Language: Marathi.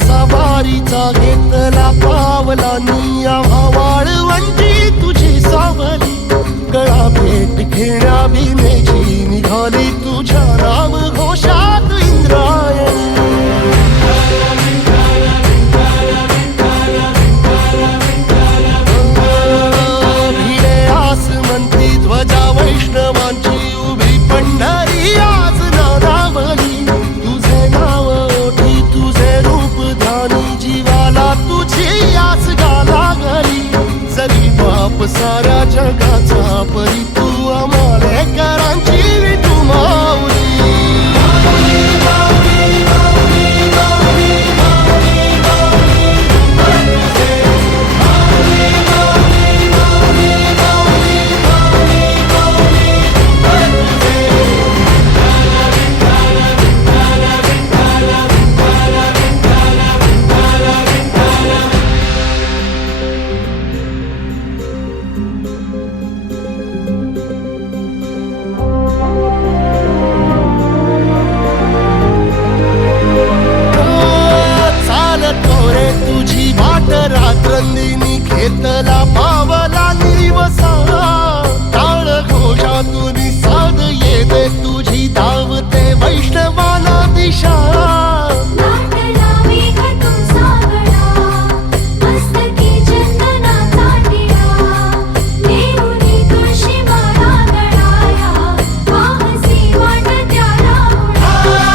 सवारीचा घेतला पावला निया वाळवंटी तुझी सावली गळा भेट घेण्या भीमेची निघाली तुझ्या नाम घोषात इंद्रायणी भिडे आसमंती ध्वजा वैष्णवांची उभी पंढरी आज नादावली तुझे नाव ओठी तुझे रूप ध्यानी जीवाला तुझी आस लागली जरी बाप साऱ्या जगाचा परी तू आमालेकरांची विठू माऊली रात्रंदिनी घेतला